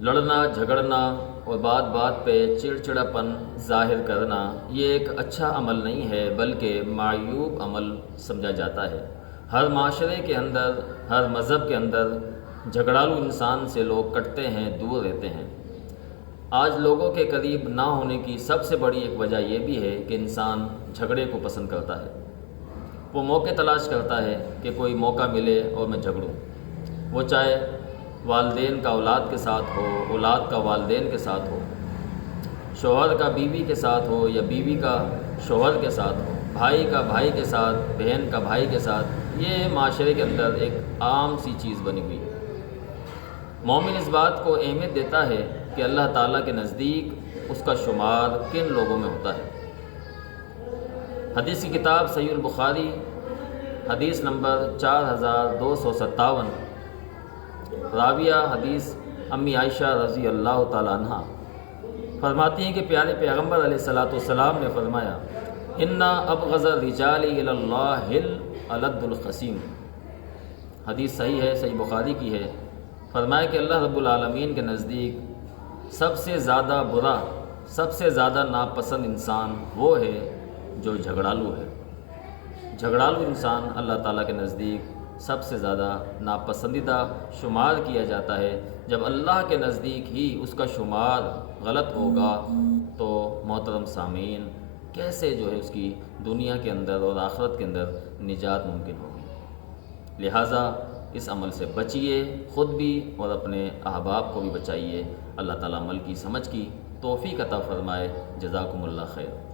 لڑنا جھگڑنا اور بات بات پہ چڑچڑاپن ظاہر کرنا یہ ایک اچھا عمل نہیں ہے، بلکہ معیوب عمل سمجھا جاتا ہے۔ ہر معاشرے کے اندر، ہر مذہب کے اندر جھگڑالو انسان سے لوگ کٹتے ہیں، دور رہتے ہیں۔ آج لوگوں کے قریب نہ ہونے کی سب سے بڑی ایک وجہ یہ بھی ہے کہ انسان جھگڑے کو پسند کرتا ہے۔ وہ موقع تلاش کرتا ہے کہ کوئی موقع ملے اور میں جھگڑوں، وہ چاہے والدین کا اولاد کے ساتھ ہو، اولاد کا والدین کے ساتھ ہو، شوہر کا بیوی کے ساتھ ہو یا بیوی کا شوہر کے ساتھ ہو، بھائی کا بھائی کے ساتھ، بہن کا بھائی کے ساتھ۔ یہ معاشرے کے اندر ایک عام سی چیز بنی ہوئی ہے۔ مومن اس بات کو اہمیت دیتا ہے کہ اللہ تعالیٰ کے نزدیک اس کا شمار کن لوگوں میں ہوتا ہے۔ حدیث کی کتاب صحیح البخاری حدیث نمبر 4257، راویہ حدیث امی عائشہ رضی اللہ تعالیٰ عنہ فرماتی ہیں کہ پیارے پیغمبر علیہ الصلاۃ والسلام نے فرمایا، انا ابغض الرجال الی اللہ الالد الخصیم۔ حدیث صحیح ہے، صحیح بخاری کی ہے۔ فرمایا کہ اللہ رب العالمین کے نزدیک سب سے زیادہ برا، سب سے زیادہ ناپسند انسان وہ ہے جو جھگڑالو ہے۔ جھگڑالو انسان اللہ تعالیٰ کے نزدیک سب سے زیادہ ناپسندیدہ شمار کیا جاتا ہے۔ جب اللہ کے نزدیک ہی اس کا شمار غلط ہوگا تو محترم سامعین کیسے جو ہے اس کی دنیا کے اندر اور آخرت کے اندر نجات ممکن ہوگی۔ لہٰذا اس عمل سے بچیے، خود بھی اور اپنے احباب کو بھی بچائیے۔ اللہ تعالیٰ عمل کی سمجھ کی توفیق عطا فرمائے۔ جزاکم اللہ خیر۔